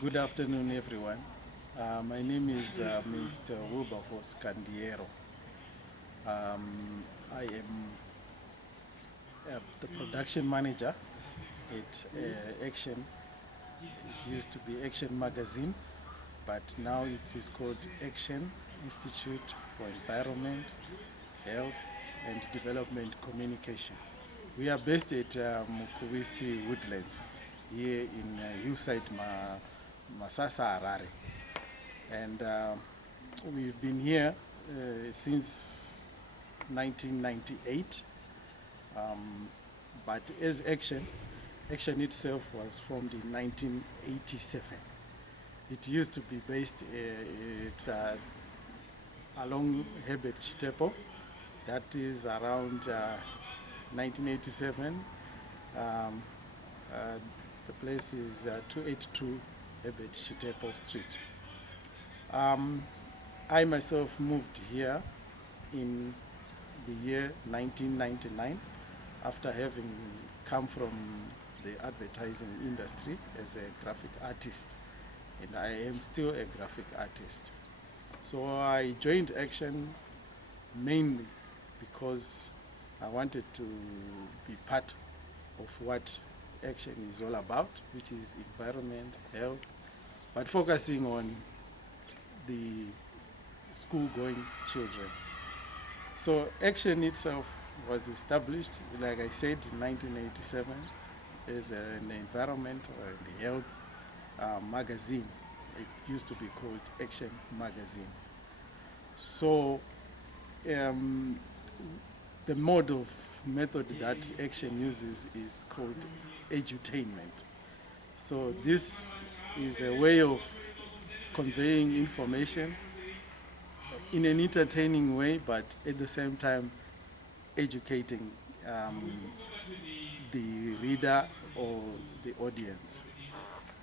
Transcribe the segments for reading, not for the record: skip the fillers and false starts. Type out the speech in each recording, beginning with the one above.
Good afternoon, everyone. My name is Mr. Wilberforce Candiero. I am the production manager at Action. It used to be Action Magazine, but now it is called Action Institute for Environment, Health and Development Communication. We are based at Mukuvisi Woodlands here in Hillside, Masasa, Harare. And we've been here since 1998. But as Action itself was formed in 1987. It used to be based along Herbert Chitepo. That is around 1987. The place is 282 Herbert Chitepo Street. I myself moved here in the year 1999 after having come from the advertising industry as a graphic artist, and I am still a graphic artist. So I joined Action mainly because I wanted to be part of what Action is all about, which is environment, health, but focusing on the school-going children. So Action itself was established, like I said, in 1987 as an environment or the health magazine. It used to be called Action Magazine. So the method that Action uses is called edutainment. So this is a way of conveying information in an entertaining way, but at the same time educating the reader or the audience.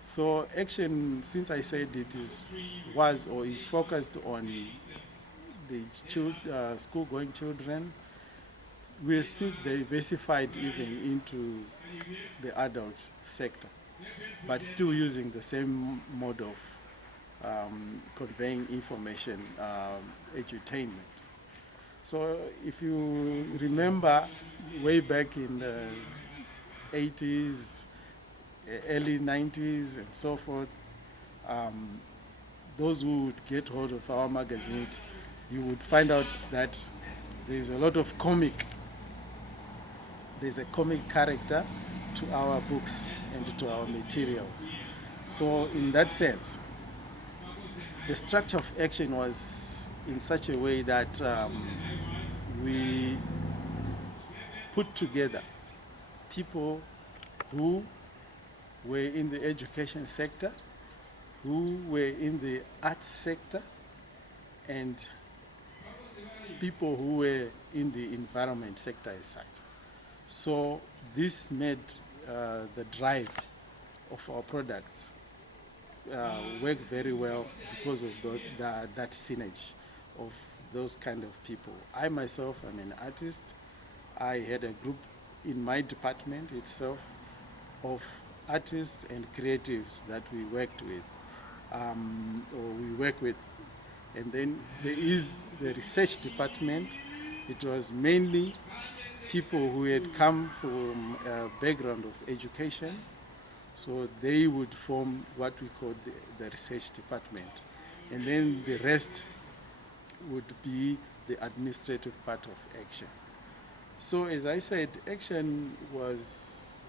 So Action, since I said it was or is focused on the school-going children, we have since diversified even into the adult sector, but still using the same mode of conveying information, edutainment. So if you remember way back in the 80s, early 90s and so forth, those who would get hold of our magazines, you would find out that there's a lot of there's a comic character to our books and to our materials. So in that sense, the structure of Action was in such a way that we put together people who were in the education sector, who were in the arts sector, and people who were in the environment sector as such. So this made the drive of our products work very well because of that synergy of those kind of people. I myself am an artist. I had a group in my department itself of artists and creatives that we worked with, or we work with. And then there is the research department. It was mainly people who had come from a background of education, so they would form what we call the research department. And then the rest would be the administrative part of Action. So as I said, Action was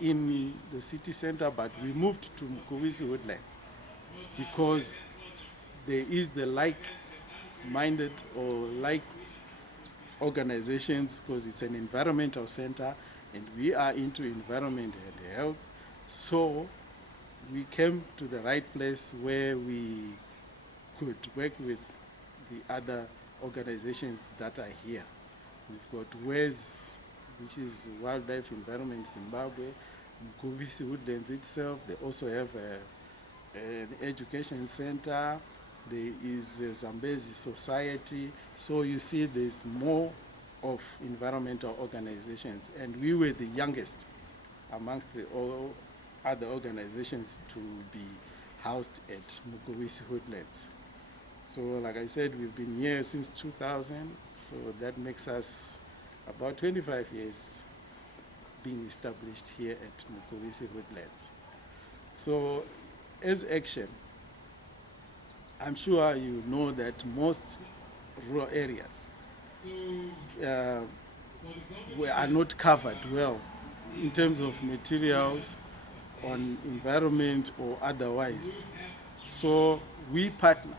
in the city center, but we moved to Mukuvisi Woodlands because there is the like-minded or like organizations, because it's an environmental center and we are into environment and health. So we came to the right place where we could work with the other organizations that are here. We've got WES, which is Wildlife Environment Zimbabwe, Mukuvisi Woodlands itself. They also have an education center. There is a Zambezi Society. So you see there's more of environmental organizations. And we were the youngest amongst all other organizations to be housed at Mukuvisi Woodlands. So like I said, we've been here since 2000, so that makes us about 25 years being established here at Mukuvisi Woodlands. So as Action, I'm sure you know that most rural areas are not covered well in terms of materials on environment or otherwise. So we partnered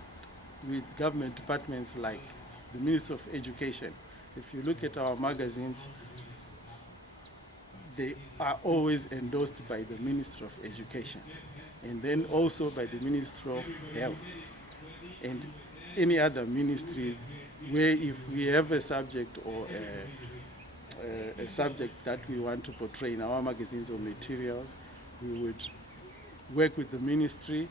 with government departments like the Ministry of Education. If you look at our magazines, they are always endorsed by the Ministry of Education, and then also by the Ministry of Health and any other ministry where if we have a subject or a subject that we want to portray in our magazines or materials, we would work with the ministry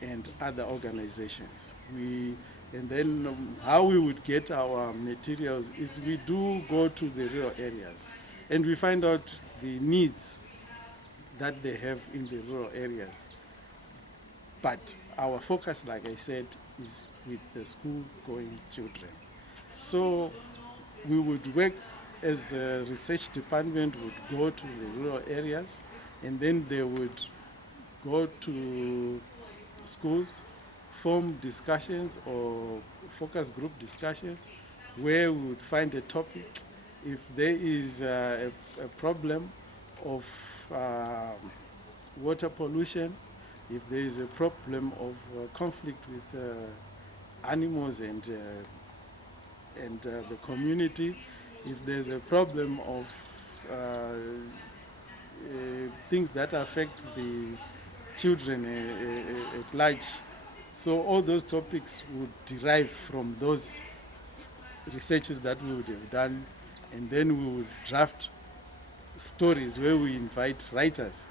and other organizations. And then how we would get our materials is we do go to the rural areas and we find out the needs that they have in the rural areas. But our focus, like I said, is with the school-going children. So we would work as a research department, would go to the rural areas, and then they would go to schools, form discussions or focus group discussions where we would find a topic. If there is a problem of water pollution, if there is a problem of conflict with animals and the community, if there's a problem of things that affect the children at large. So all those topics would derive from those researches that we would have done, and then we would draft stories where we invite writers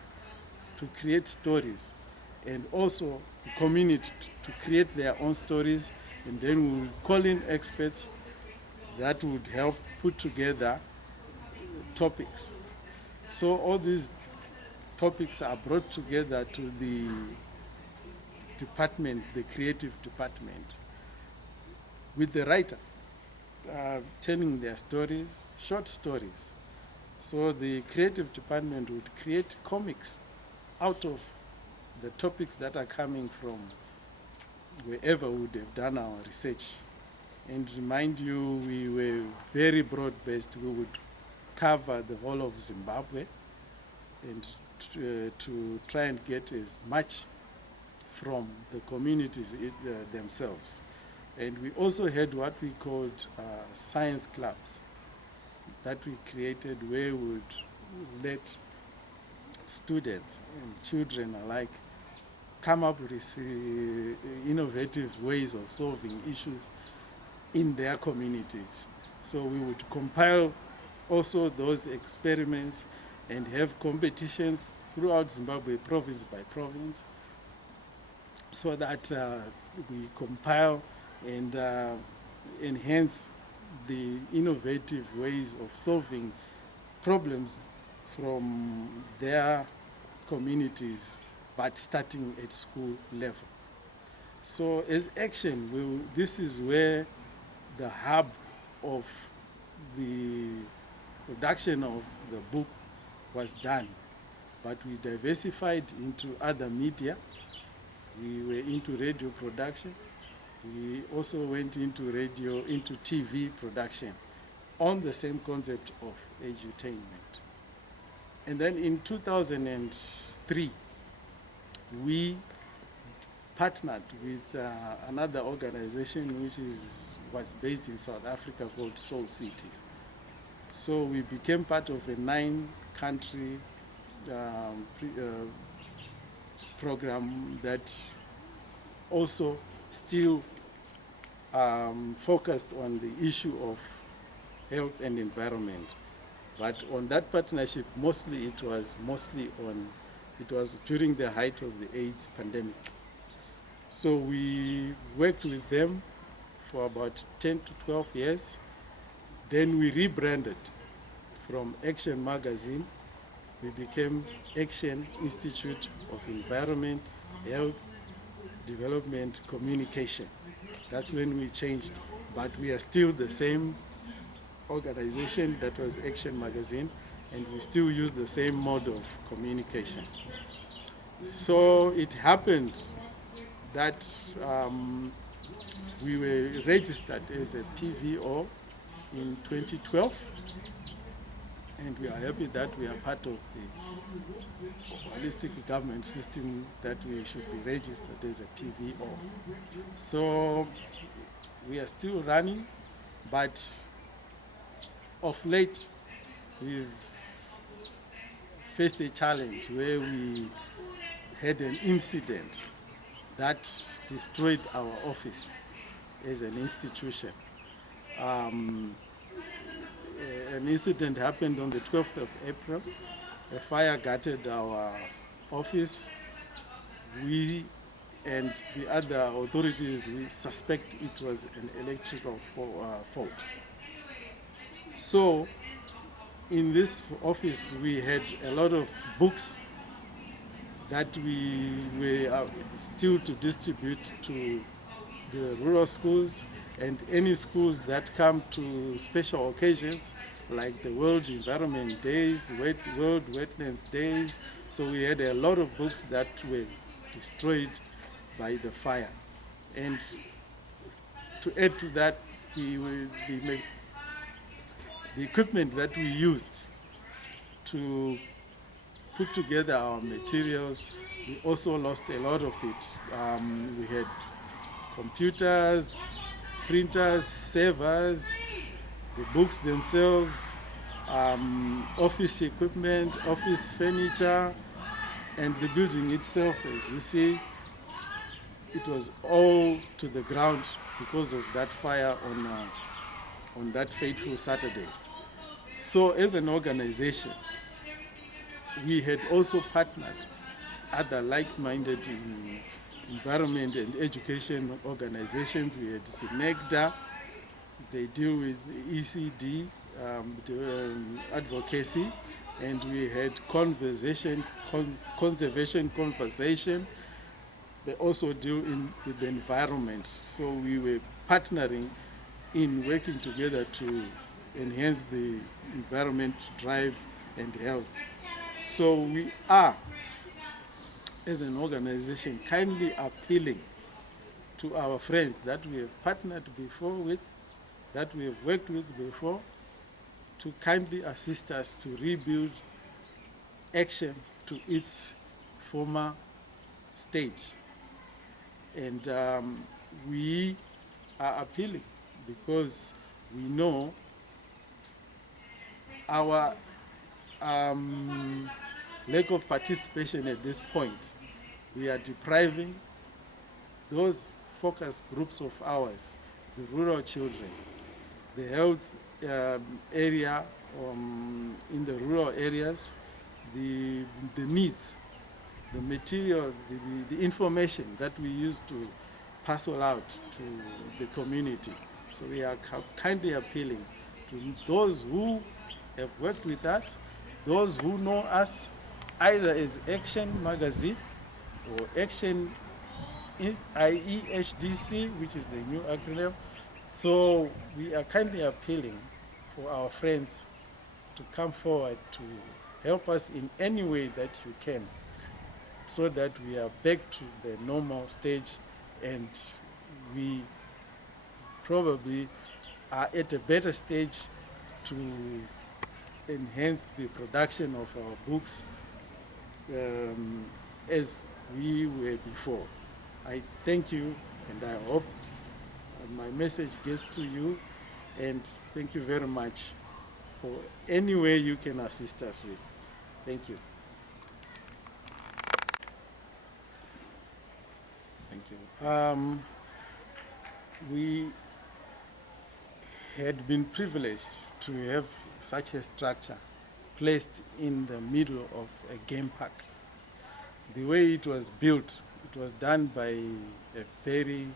to create stories, and also the community to create their own stories, and then we would call in experts that would help put together topics. So all these topics are brought together to the department, the creative department, with the writer telling their stories, short stories. So the creative department would create comics out of the topics that are coming from wherever we would have done our research. And remind you, we were very broad-based. We would cover the whole of Zimbabwe and to try and get as much from the communities themselves. And we also had what we called science clubs that we created, where we would let students and children alike come up with innovative ways of solving issues in their communities. So we would compile also those experiments and have competitions throughout Zimbabwe, province by province, so that we compile and enhance the innovative ways of solving problems from their communities, but starting at school level. So as Action, this is where the hub of the production of the book was done, but we diversified into other media. We were into radio production. We also went into TV production on the same concept of edutainment. And then in 2003, we partnered with another organization which was based in South Africa called Soul City. So we became part of a 9-country program that also still focused on the issue of health and environment. But on that partnership, it was during the height of the AIDS pandemic. So we worked with them for about 10 to 12 years. Then we rebranded from Action Magazine we became Action Institute of Environment, Health, Development, Communication. That's when we changed, but we are still the same organization that was Action Magazine, and we still use the same mode of communication. So it happened that we were registered as a PVO in 2012, and we are happy that we are part of the holistic government system that we should be registered as a PVO. So we are still running, but of late we've faced a challenge where we had an incident that destroyed our office as an institution. An incident happened on the 12th of April. A fire gutted our office. We and the other authorities, we suspect it was an electrical fault. So in this office we had a lot of books that we were still to distribute to the rural schools and any schools that come to special occasions like the World Environment Days, World Wetlands Days. So we had a lot of books that were destroyed by the fire. And to add to that, the equipment that we used to put together our materials, we also lost a lot of it. We had computers, printers, servers, the books themselves, office equipment, office furniture, and the building itself. As you see, it was all to the ground because of that fire on that fateful Saturday. So as an organization, we had also partnered other like-minded environment and education organizations. We had SINEGDA, they deal with ECD, advocacy, and we had conservation conversation. They also deal with the environment. So we were partnering in working together to enhance the environment drive and health. So we are, as an organization, kindly appealing to our friends that we have partnered before with, that we have worked with before, to kindly assist us to rebuild Action to its former stage. And we are appealing because we know our lack of participation at this point. We are depriving those focus groups of ours, the rural children, the health area in the rural areas, the needs, the material, the information that we use to parcel out to the community. So we are kindly appealing to those who have worked with us, those who know us either as Action Magazine or Action IEHDC, which is the new acronym. So we are kindly appealing for our friends to come forward to help us in any way that you can, so that we are back to the normal stage and we probably are at a better stage to enhance the production of our books as we were before. I thank you, and I hope my message gets to you, and thank you very much for any way you can assist us with. Thank you. Thank you. We had been privileged to have such a structure placed in the middle of a game park. The way it was built, it was done by a very,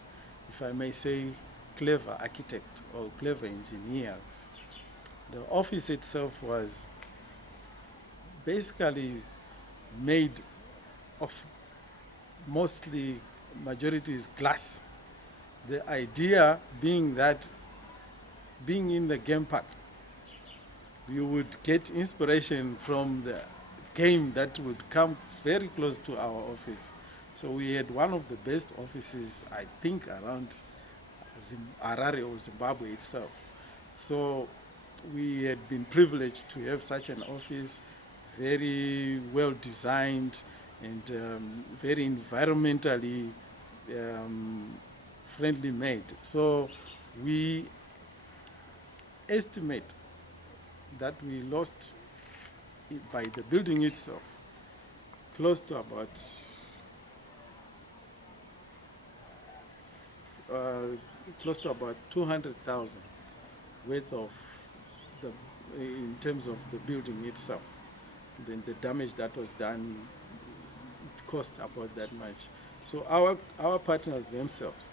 if I may say, clever architect or clever engineers. The office itself was basically made of mostly majority is glass. The idea being that being in the game park, you would get inspiration from the game that would come very close to our office. So we had one of the best offices, I think, around Harare or Zimbabwe itself. So we had been privileged to have such an office, very well designed and very environmentally friendly made. So we estimate that we lost by the building itself close to about 200,000 worth of the in terms of the building itself. Then the damage that was done, it cost about that much. So our partners themselves,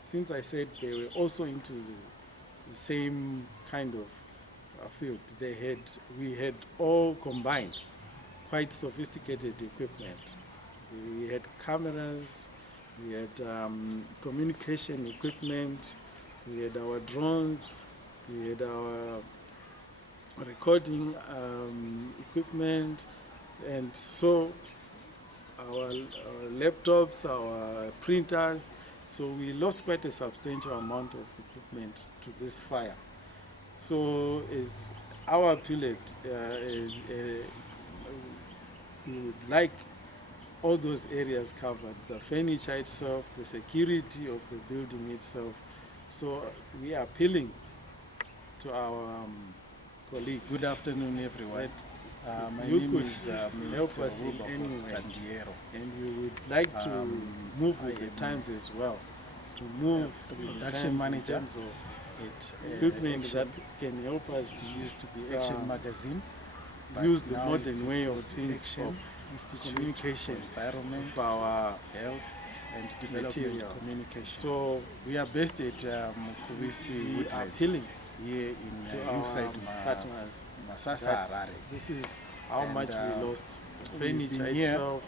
since I said they were also into the same kind of field, we had all combined quite sophisticated equipment. We had cameras, we had communication equipment, we had our drones, we had our recording equipment, and so our laptops, our printers. So we lost quite a substantial amount of equipment to this fire. So is our appeal we would like all those areas covered, the furniture itself, the security of the building itself. So we are appealing to our colleagues. Good afternoon, everyone. My You name could is help Mr. us in any Wilberforce way. Candiero. And we would like to move with I the am times as well, to move the with the production times manager in terms of at equipment Action. that can help us It used to be Action Magazine. but use the now modern it is way of called things Action of Institute communication for Environment, of our Health and Development materials. Communication. So We are based at Mukuvisi we are Woodlands appealing here in to our inside partners Masasa, that Harare. this is how And, much we lost. The We've furniture been here itself,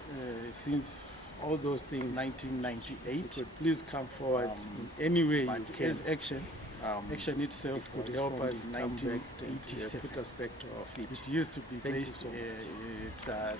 since all those things. 1998. If you could please come forward in any way you but can. as Action, Action itself it could was help formed us in come back and 1987. put us back to our feet. It used to be Thank you based so much. at